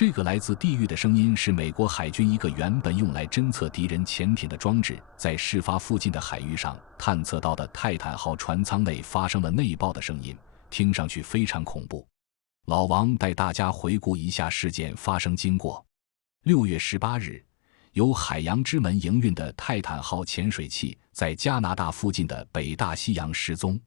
这个来自地狱的声音是美国海军一个原本用来侦测敌人潜艇的装置在事发附近的海域上探测到的泰坦号船舱内发生了内爆的声音，听上去非常恐怖。老王带大家回顾一下事件发生经过。6月18日，由海洋之门营运的泰坦号潜水器在加拿大附近的北大西洋失踪。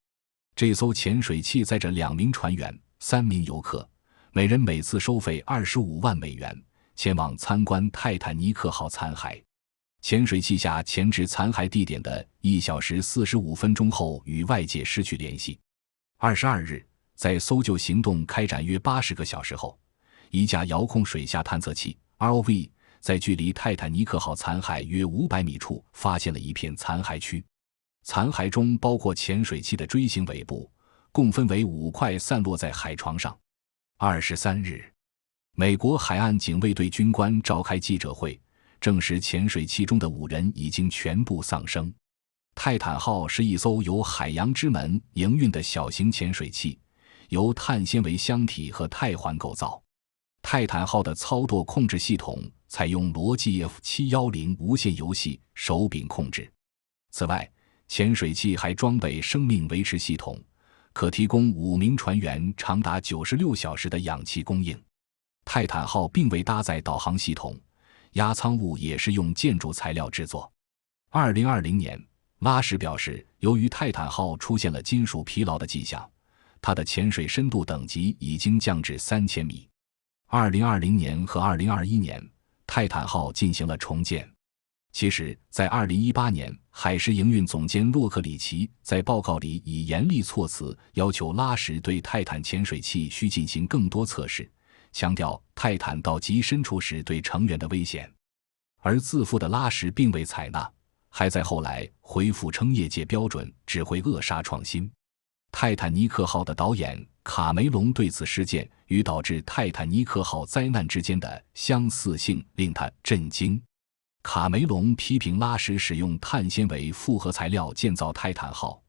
这艘潜水器载着2名船员、3名游客，每人每次收费25万美元，前往参观泰坦尼克号残骸。潜水器下潜至残骸地点的1小时45分钟后与外界失去联系。22日，在搜救行动开展约80个小时后，一架遥控水下探测器 ROV 在距离泰坦尼克号残骸约500米处发现了一片残骸区。残骸中包括潜水器的锥形尾部，共分为5块散落在海床上。23日，美国海岸警卫队军官召开记者会，证实潜水器中的5人已经全部丧生。泰坦号是一艘由海洋之门营运的小型潜水器，由碳纤维箱体和钛环构造。泰坦号的操作控制系统采用罗技 F710无线游戏手柄控制。此外，潜水器还装备生命维持系统，可提供5名船员长达96小时的氧气供应。泰坦号并未搭载导航系统，压舱物也是用建筑材料制作。2020年，拉什表示，由于泰坦号出现了金属疲劳的迹象，它的潜水深度等级已经降至3000米。2020年和2021年，泰坦号进行了重建。其实，在2018年，海事营运总监洛克里奇在报告里以严厉措辞要求拉什对泰坦潜水器需进行更多测试，强调泰坦到极深处时对成员的危险。而自负的拉什并未采纳，还在后来回复称业界标准只会扼杀创新。泰坦尼克号的导演卡梅隆对此事件与导致泰坦尼克号灾难之间的相似性令他震惊。卡梅隆批评拉什使用碳纤维复合材料建造泰坦号，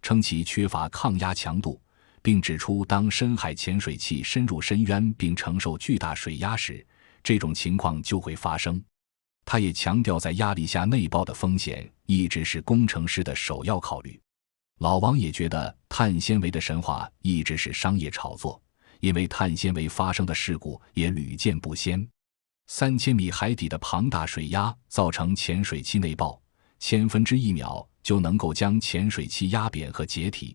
称其缺乏抗压强度，并指出当深海潜水器深入深渊并承受巨大水压时，这种情况就会发生。他也强调在压力下内爆的风险一直是工程师的首要考虑。老王也觉得碳纤维的神话一直是商业炒作，因为碳纤维发生的事故也屡见不鲜。3000米海底的庞大水压造成潜水器内爆，1/10001秒就能够将潜水器压扁和解体，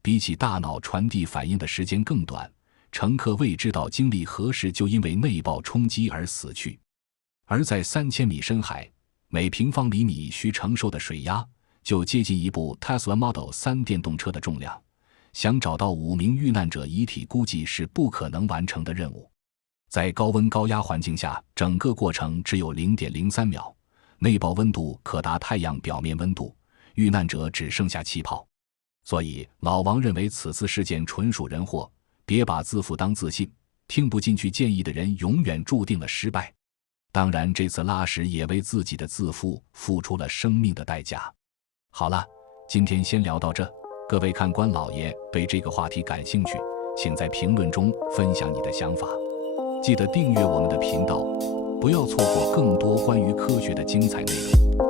比起大脑传递反应的时间更短，乘客未知道经历何时就因为内爆冲击而死去。而在3000米深海，每平方厘米需承受的水压就接近一部 Tesla Model 3电动车的重量，想找到5名遇难者遗体估计是不可能完成的任务。在高温高压环境下，整个过程只有 0.03 秒，内爆温度可达太阳表面温度，遇难者只剩下气泡。所以老王认为此次事件纯属人祸，别把自负当自信，听不进去建议的人永远注定了失败。当然，这次拉什也为自己的自负付出了生命的代价。好了，今天先聊到这。各位看官老爷对这个话题感兴趣，请在评论中分享你的想法。记得订阅我们的频道，不要错过更多关于科学的精彩内容。